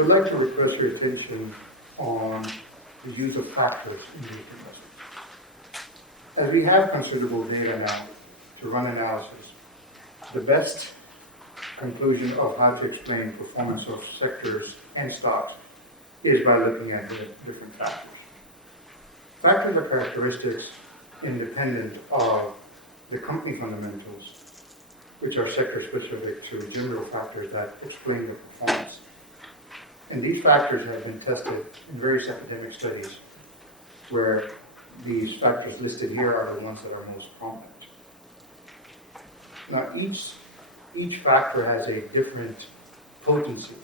So I'd like to request your attention on the use of factors in these investments. As we have considerable data now to run analysis, the best conclusion of how to explain performance of sectors and stocks is by looking at the different factors. Factors are characteristics independent of the company fundamentals, which are sector specific to general factors that explain the performance. And these factors have been tested in various academic studies where these factors listed here are the ones that are most prominent. Now each factor has a different potency,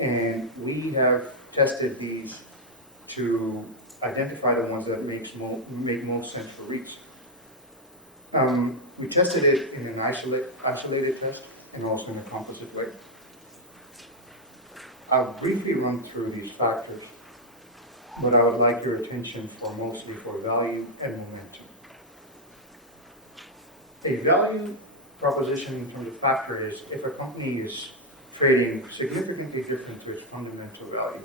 and we have tested these to identify the ones that make most sense for REITs. We tested it in an isolated test and also in a composite way. I'll briefly run through these factors, but I would like your attention mostly for value and momentum. A value proposition in terms of factor is if a company is trading significantly different to its fundamental value,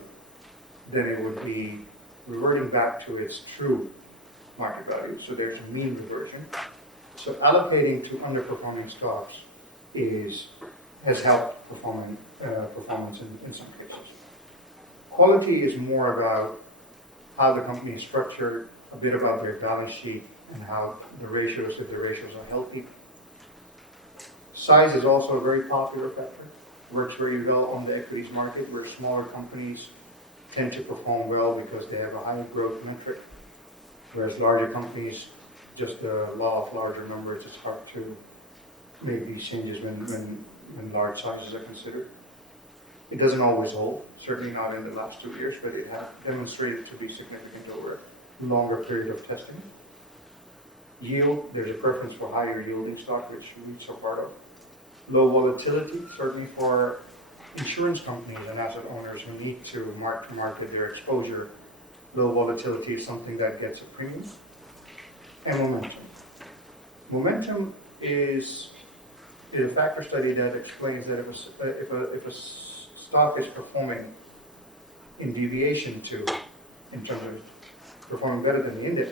then it would be reverting back to its true market value. So there's a mean reversion. So allocating to underperforming stocks has helped performance in some cases. Quality is more about how the company is structured, a bit about their balance sheet, and how the ratios, if the ratios are healthy. Size is also a very popular factor. Works very well on the equities market, where smaller companies tend to perform well because they have a high growth metric, whereas larger companies, just the law of larger numbers, it's hard to make these changes when large sizes are considered. It doesn't always hold, certainly not in the last 2 years, but it has demonstrated to be significant over a longer period of testing. Yield, there's a preference for higher yielding stock, which REITs are part of. Low volatility, certainly for insurance companies and asset owners who need to market their exposure. Low volatility is something that gets a premium. And momentum. Momentum is a factor study that explains that if a stock is performing in deviation in terms of performing better than the index,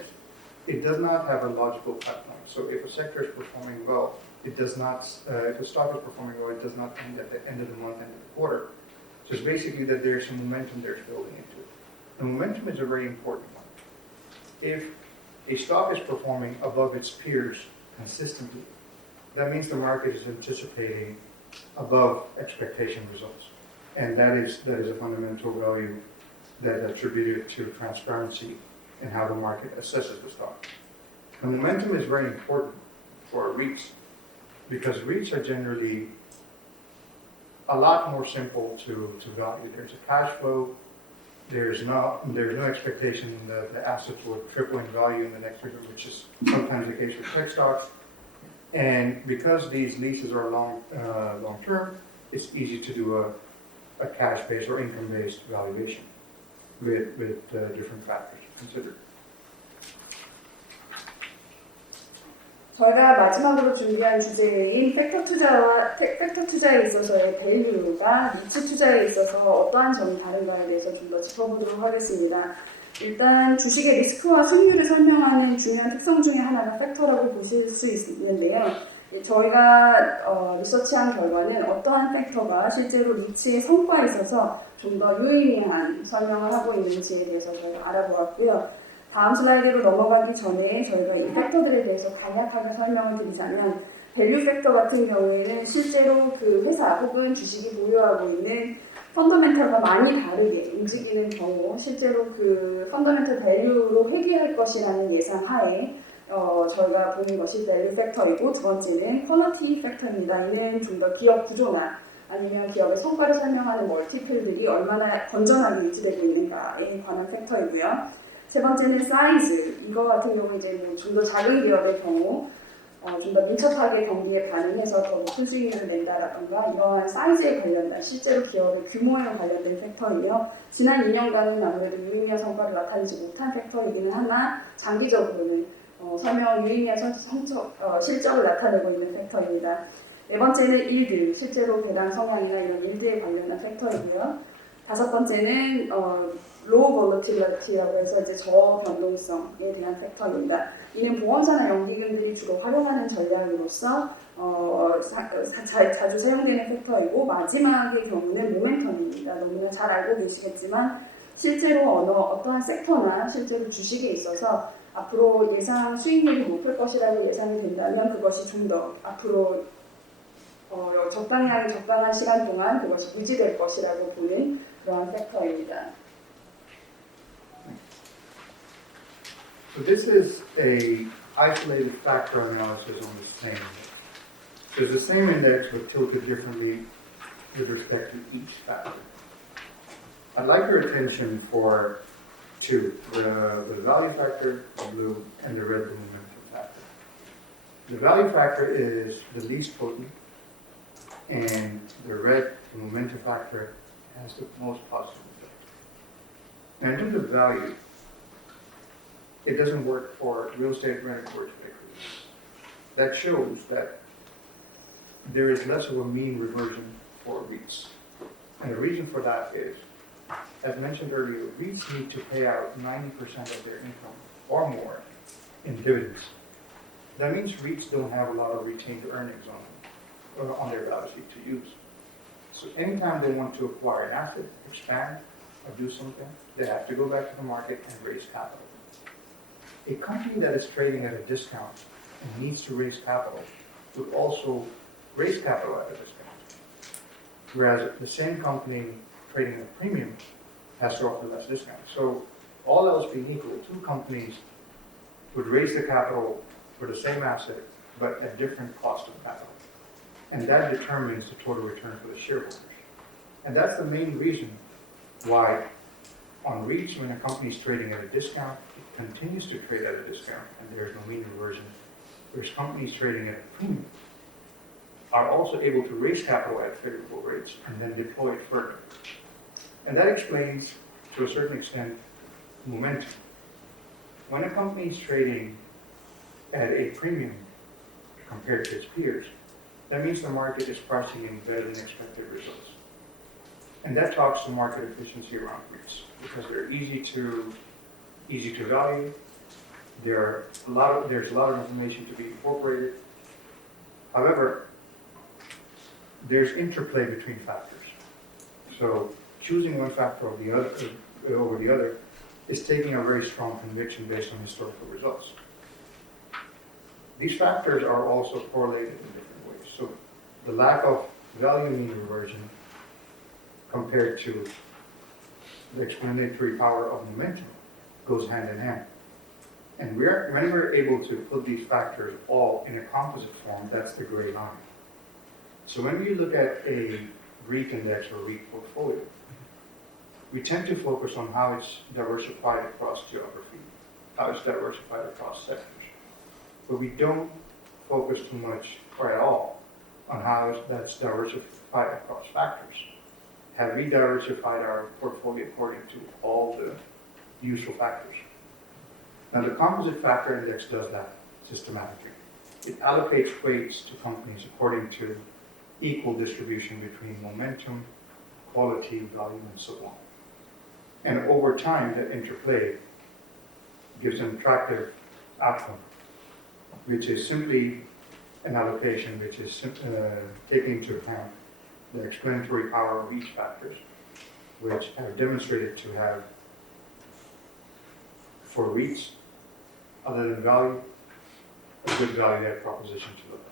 it does not have a logical pipeline. So if a sector is performing well, it does not, if a stock is performing well, it does not end at the end of the month, end of the quarter. So it's basically that there's some momentum there's building into it. The momentum is a very important one. If a stock is performing above its peers consistently, that means the market is anticipating above expectation results. And that is a fundamental value that is attributed to transparency in how the market assesses the stock. The momentum is very important for REITs because REITs are generally a lot more simple to value. There's a cash flow. There's no expectation that the assets will triple in value in the next year, which is sometimes the case with tech stocks. And because these leases are long term, it's easy to do a cash-based or income-based valuation with different factors considered. 저희가 마지막으로 준비한 주제인 팩터투자에 있어서의 밸류가 리츠투자에 있어서 어떠한 점이 다른가에 대해서 좀 더 짚어보도록 하겠습니다. 일단 주식의 리스크와 수익률을 설명하는 중요한 특성 중에 하나가 팩터라고 보실 수 있는데요. 저희가 리서치한 결과는 어떠한 팩터가 실제로 리츠의 성과에 있어서 좀 더 유의미한 설명을 하고 있는지에 대해서 저희가 알아보았고요. 다음 슬라이드로 넘어가기 전에 저희가 이 팩터들에 대해서 간략하게 설명을 드리자면 밸류 팩터 같은 경우에는 실제로 그 회사 혹은 주식이 보유하고 있는 펀더멘털과 많이 다르게 움직이는 경우 실제로 그 펀더멘털 밸류로 회귀할 것이라는 예상 하에 저희가 보는 것이 밸류 팩터이고 두 번째는 퀄리티 팩터입니다. 이는 좀 더 기업 구조나 아니면 기업의 성과를 설명하는 멀티플들이 얼마나 건전하게 유지되고 있는가에 관한 팩터이고요. 세 번째는 사이즈. 이거 같은 경우 이제 뭐 좀 더 작은 기업의 경우 좀 더 민첩하게 경기에 반응해서 더 높은 수익률을 낸다라던가 이러한 사이즈에 관련된 실제로 기업의 규모에 관련된 팩터이며 지난 2년간은 아무래도 유의미한 성과를 나타내지 못한 팩터이기는 하나 장기적으로는 유의미한 실적을 나타내고 있는 팩터입니다. 네 번째는 일드. 실제로 배당 성향이나 이런 일드에 관련된 팩터이고요. 다섯 번째는 low volatility라고 해서 이제 저변동성에 대한 팩터입니다. 이는 보험사나 연기금들이 주로 활용하는 전략으로서 자주 사용되는 팩터이고 마지막의 경우는 모멘텀입니다. 너무나 잘 알고 계시겠지만 실제로 어떠한 섹터나 실제로 주식에 있어서 앞으로 예상 수익률이 높을 것이라고 예상이 된다면 그것이 좀 더 앞으로 적당한 시간 동안 그것이 유지될 것이라고 보는 그러한 팩터입니다. So this is a isolated factor analysis on the same index. There's the same index but tilted differently with respect to each factor. I'd like your attention for two, the value factor, the blue, and the red, the momentum factor. The value factor is the least potent, and the red, the momentum factor, has the most positive effect. Now in terms of value, it doesn't work for real estate, rent, or equities. That shows that there is less of a mean reversion for REITs. And the reason for that is, as mentioned earlier, REITs need to pay out 90% of their income or more in dividends. That means REITs don't have a lot of retained earnings on their balance sheet to use. So anytime they want to acquire an asset, expand, or do something, they have to go back to the market and raise capital. A company that is trading at a discount and needs to raise capital would also raise capital at a discount. Whereas the same company trading at a premium has to offer less discount. So all else being equal, two companies would raise the capital for the same asset, but at different cost of capital. And that determines the total return for the shareholders. And that's the main reason why on REITs, when a company is trading at a discount, it continues to trade at a discount, and there is no mean reversion. Whereas companies trading at a premium are also able to raise capital at favorable rates and then deploy it further. And that explains, to a certain extent, momentum. When a company is trading at a premium compared to its peers, that means the market is pricing in better than expected results. And that talks to market efficiency around REITs because they're easy to value. There's a lot of information to be incorporated. However, there's interplay between factors. So choosing one factor over the other is taking a very strong conviction based on historical results. These factors are also correlated in different ways. So the lack of value mean reversion compared to the explanatory power of momentum goes hand in hand. And when we're able to put these factors all in a composite form, that's the gray line. So when we look at a REIT index or REIT portfolio, we tend to focus on how it's diversified across geography, how it's diversified across sectors. But we don't focus too much or at all on how that's diversified across factors. Have we diversified our portfolio according to all the useful factors? Now the composite factor index does that systematically. It allocates weights to companies according to equal distribution between momentum, quality, value, and so on. And over time, that interplay gives an attractive outcome, which is simply an allocation which is taking into account the explanatory power of each factors, which are demonstrated to have, for REITs, other than value, a good value-add proposition to look at.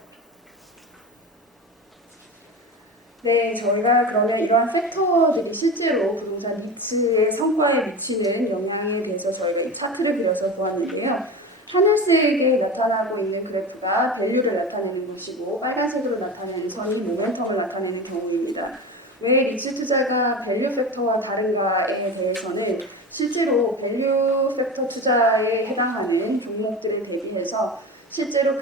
네, 저희가 그러면 이러한 팩터들이 실제로 부동산 리츠의 성과에 미치는 영향에 대해서 저희가 이 차트를 그려서 보았는데요. 하늘색에 나타나고 있는 그래프가 밸류를 나타내는 것이고 빨간색으로 나타내는 선이 모멘텀을 나타내는 경우입니다. 왜 리츠투자가 밸류 팩터와 다른가에 대해서는 실제로 밸류 팩터 투자에 해당하는 종목들을 대비해서 실제로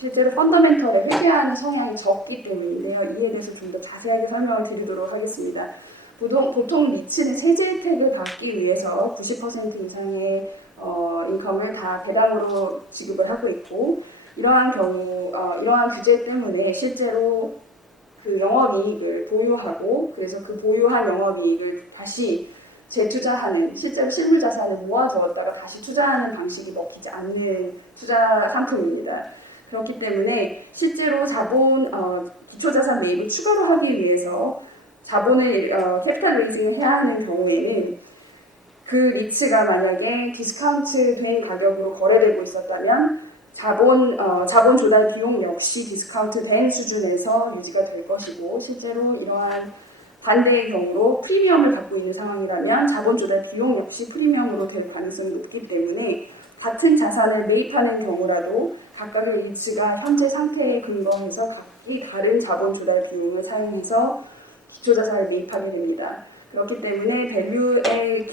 실제로 펀더멘털에 회귀하는 성향이 적기 때문인데요. 이에 대해서 좀 더 자세하게 설명을 드리도록 하겠습니다. 보통 리츠는 세제 혜택을 받기 위해서 90% 이상의 인컴을 다 배당으로 지급을 하고 있고 이러한 규제 때문에 실제로 그 영업이익을 보유하고 그래서 그 보유한 영업이익을 다시 재투자하는 실제로 실물 자산을 모아두었다가 다시 투자하는 방식이 먹히지 않는 투자 상품입니다. 그렇기 때문에 실제로 기초자산 매입을 추가로 하기 위해서 자본을 캐피탈 레이징을 해야 하는 경우에는 그 리츠가 만약에 디스카운트 된 가격으로 거래되고 있었다면 자본 조달 비용 역시 디스카운트 된 수준에서 유지가 될 것이고 실제로 이러한 반대의 경우로 프리미엄을 갖고 있는 상황이라면 자본 조달 비용 역시 프리미엄으로 될 가능성이 높기 때문에 같은 자산을 매입하는 경우라도 각각의 리츠가 현재 상태에 근거해서 각기 다른 자본 조달 비용을 사용해서 기초자산을 매입하게 됩니다. 그렇기 때문에 밸류의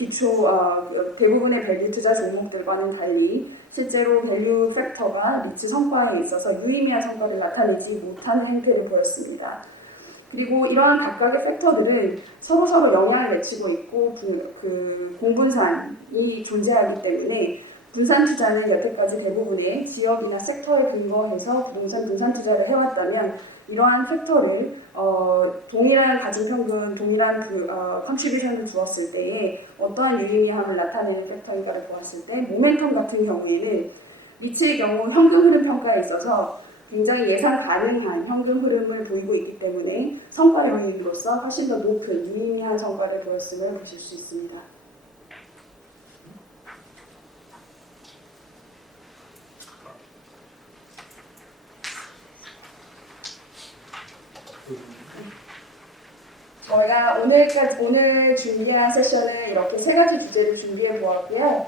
대부분의 밸류 투자 종목들과는 달리 실제로 밸류 팩터가 리츠 성과에 있어서 유의미한 성과를 나타내지 못하는 행태를 보였습니다. 그리고 이러한 각각의 팩터들은 서로 영향을 미치고 있고 공분산이 존재하기 때문에 분산 투자는 여태까지 대부분의 지역이나 섹터에 근거해서 부동산 분산 투자를 해왔다면 이러한 팩터를 동일한 가중평균, 동일한 컨트리뷰션을 두었을 때에 어떠한 유의미함을 나타내는 팩터인가를 보았을 때 모멘텀 같은 경우에는 리츠의 경우 현금 흐름 평가에 있어서 굉장히 예상 가능한 현금 흐름을 보이고 있기 때문에 성과 영역으로서 훨씬 더 높은 유의미한 성과를 보였음을 보실 수 있습니다. 저희가 오늘 준비한 세션은 이렇게 3가지 주제를 준비해 보았고요.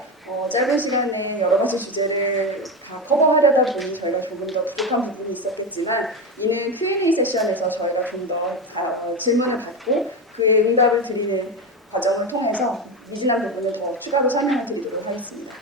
짧은 시간에 여러 가지 주제를 다 커버하려다 보니 저희가 조금 더 부족한 부분이 있었겠지만 이는 Q&A 세션에서 저희가 좀 더 질문을 받고 그의 응답을 드리는 과정을 통해서 미진한 부분을 더 추가로 설명을 드리도록 하겠습니다.